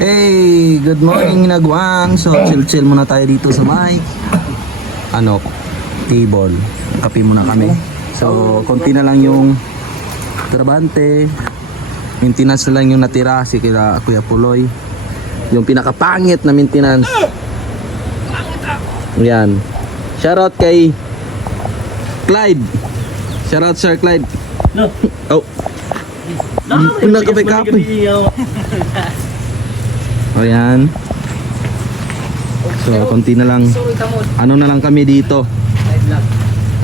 Hey, good morning Nagwang. So, chill-chill muna tayo dito sa may ano, table. Kape muna kami. So, konti na lang yung trabante. Maintenance na lang yung natira si kila Kuya Puloy. Yung pinakapangit na maintenance. Yan. Shoutout kay Clyde. Shoutout Sir Clyde. No. Oh. Una ka pa kape. O yan. So, konti na lang. Ano na lang kami dito?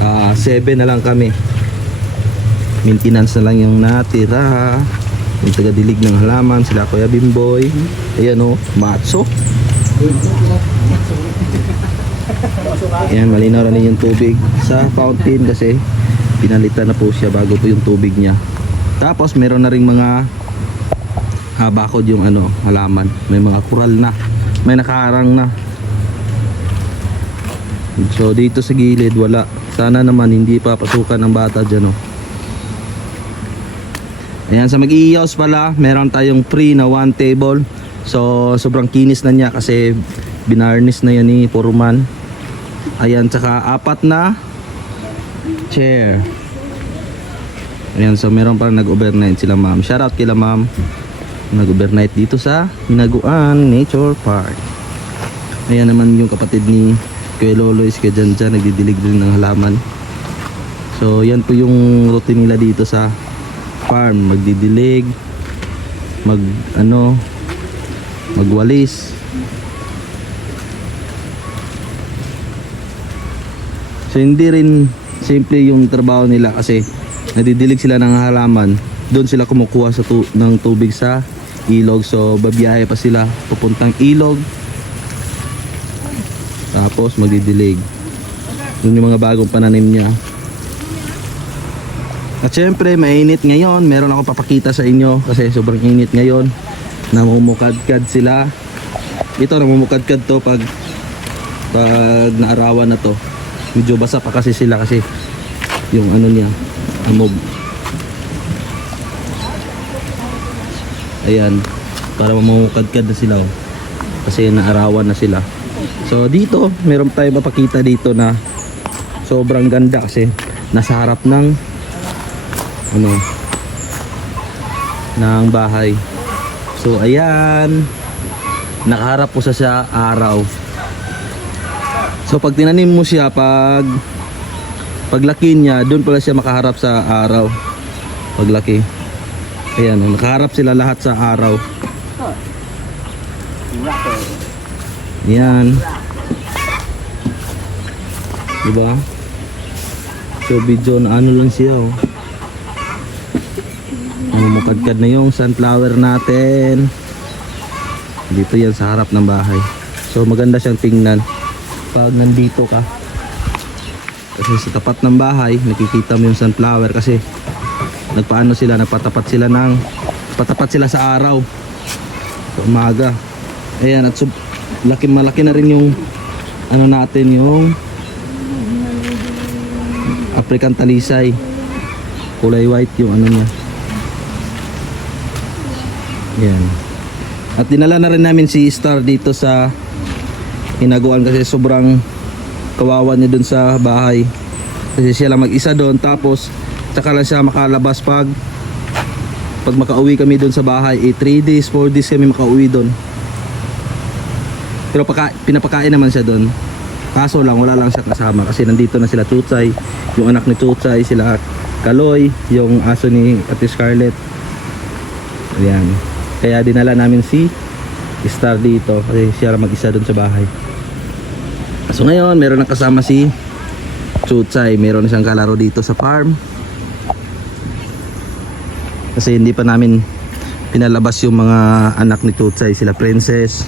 Ah, 7 na lang kami. Maintenance na lang yung natira. Yung taga-dilig ng halaman, sila Kuya Bimboy. Ayan o, matso. Ayan, malinaw na rin yung tubig sa fountain kasi pinalitan na po siya bago po yung tubig niya. Tapos meron na ring mga ah, bakod yung ano, halaman. May mga kural na. May nakaharang na. So dito sa gilid wala. Sana naman hindi pa pasukan ng bata dyan oh. Ayan sa mag-iiyaws pala, meron tayong free na one table. So sobrang kinis na niya kasi binarnish na yan ni Puruman. Ayan, tsaka apat na chair. Ayan, so meron pa nag-overnight sila ma'am. Shoutout kila ma'am. Nag-overnight dito sa Hinaguan Nature Park. Ayan naman yung kapatid ni Kuya Loloy, si Kuya Janjan, nagdidilig din ng halaman. So, yan po yung routine nila dito sa farm. Magdidilig, mag, ano, magwalis. So, hindi rin simple yung trabaho nila kasi nadidilig sila ng halaman. Doon sila kumukuha sa tu- ng tubig sa ilog. So, babiyahe pa sila papuntang ilog. Tapos magdidilig. Yun yung mga bagong pananim niya. At syempre, mainit ngayon. Meron ako papakita sa inyo kasi sobrang init ngayon. Namumukadkad sila. Ito, namumukadkad to pag pag naarawan na to. Medyo basa pa kasi sila kasi yung ano niya, amog. Ayan, para mamumukadkad na sila oh. Kasi naarawan na sila. So dito, meron tayong mapakita dito na sobrang ganda kasi nasa harap ng ano ng bahay. So ayan, nakaharap po sa sa araw. So pag tinanim mo siya pag paglaki niya, doon pala siya makaharap sa araw. Paglaki. Ayan, nakaharap sila lahat sa araw. Yan. Diba? So video na ano lang siya oh. Mamumukadkad na yung sunflower natin. Dito yan sa harap ng bahay. So maganda siyang tingnan pag nandito ka. Kasi sa tapat ng bahay, nakikita mo yung sunflower kasi nagpaano sila, nagpatapat sila ng patapat sila sa araw. Umaga. Ayan, at sub, laki malaki na rin yung ano natin yung African talisay. Kulay white yung ano niya. Yan. At dinala na rin namin si Star dito sa Hinaguan kasi sobrang kawawa niya dun sa bahay. Kasi siya lang mag-isa doon tapos tsaka lang siya makalabas pag pag makauwi kami doon sa bahay. Eh 3 days, 4 days kami makauwi doon. Pero paka, pinapakain naman siya doon. Kaso lang, wala lang siya kasama kasi nandito na sila Tutsay, yung anak ni Tutsay, sila Kaloy, yung aso ni Ate Scarlett. Ayan. Kaya dinala namin si Star dito kasi siya lang mag-isa doon sa bahay. So ngayon, meron na kasama si Tutsay. Meron siyang kalaro dito sa farm. Kasi hindi pa namin pinalabas yung mga anak ni Tutsay, sila Princess.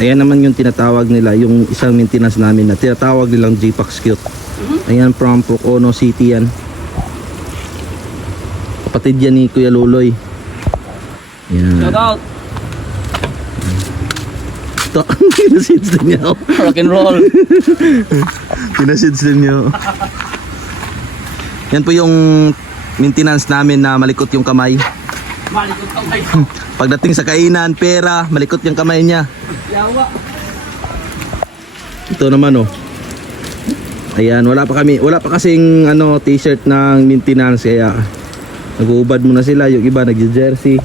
Ayan naman yung tinatawag nila, yung isang maintenance namin na tinatawag nilang J-Pax Cute. Ayan from Pocono City yan. Kapatid yan ni Kuya Luloy. Yan. Shout out. Ito, pinasids din niya. Rock and roll. Pinasids din niya. Yan po yung maintenance namin na malikot yung kamay. Malikot ang may Pagdating sa kainan, pera, malikot yung kamay niya. yawa. Ito naman oh. Ayan, wala pa kami, wala pa kasing ano t-shirt ng maintenance kaya nag-uubad muna sila, yung iba nag-jersey.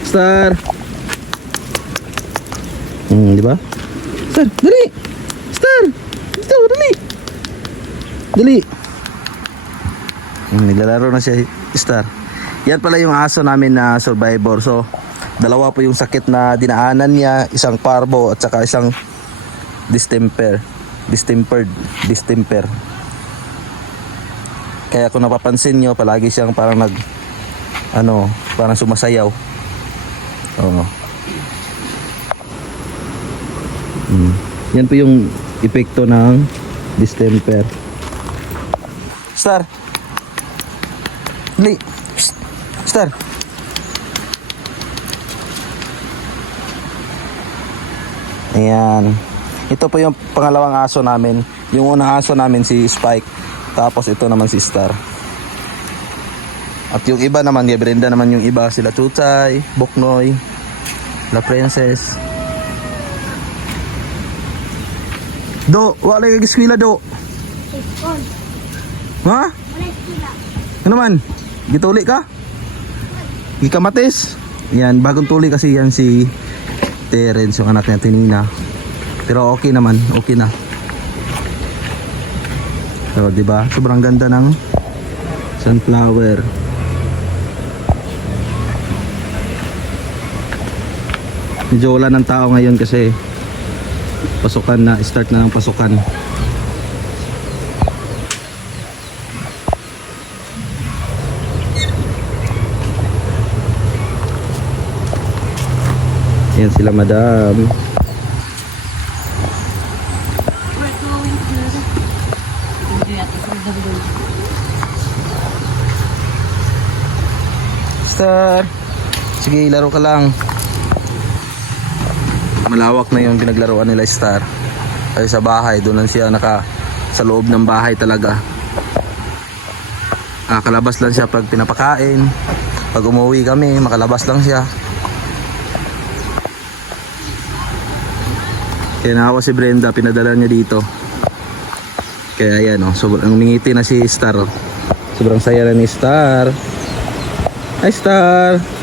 Star. Hmm, di ba? Star, dali. Star. Ito, dali. Dali. Hmm, naglalaro na siya, Star. Yan pala yung aso namin na survivor. So, dalawa po yung sakit na dinaanan niya, isang parvo at saka isang distemper distempered distemper kaya kung napapansin nyo palagi siyang parang nag ano parang sumasayaw oo mm. yan po yung epekto ng distemper star. Psst. star Ayan. Ito po yung pangalawang aso namin. Yung unang aso namin si Spike. Tapos ito naman si Star. At yung iba naman, Brenda naman yung iba. Sila Chuchay, Boknoy, La Princess. Do, wala kay eskwela do. Ha? Ano man? Gituli ka? Gikamatis? Yan, bagong tuli kasi yan si Terence, yung anak niya Tinina. Pero okay naman, okay na. So, 'di ba? Sobrang ganda ng sunflower. Medyo wala ng tao ngayon kasi pasukan na, start na ng pasukan. Yan sila madam. Star. Sige, laro ka lang. Malawak na yung pinaglaruan nila Star. Ay sa bahay, doon lang siya naka sa loob ng bahay talaga. Ah, kalabas lang siya pag pinapakain. Pag umuwi kami, makalabas lang siya. Kaya si Brenda, pinadala niya dito. Kaya yan, oh, sobrang umingiti na si Star. oh. Sobrang saya na ni Star. Hi Star!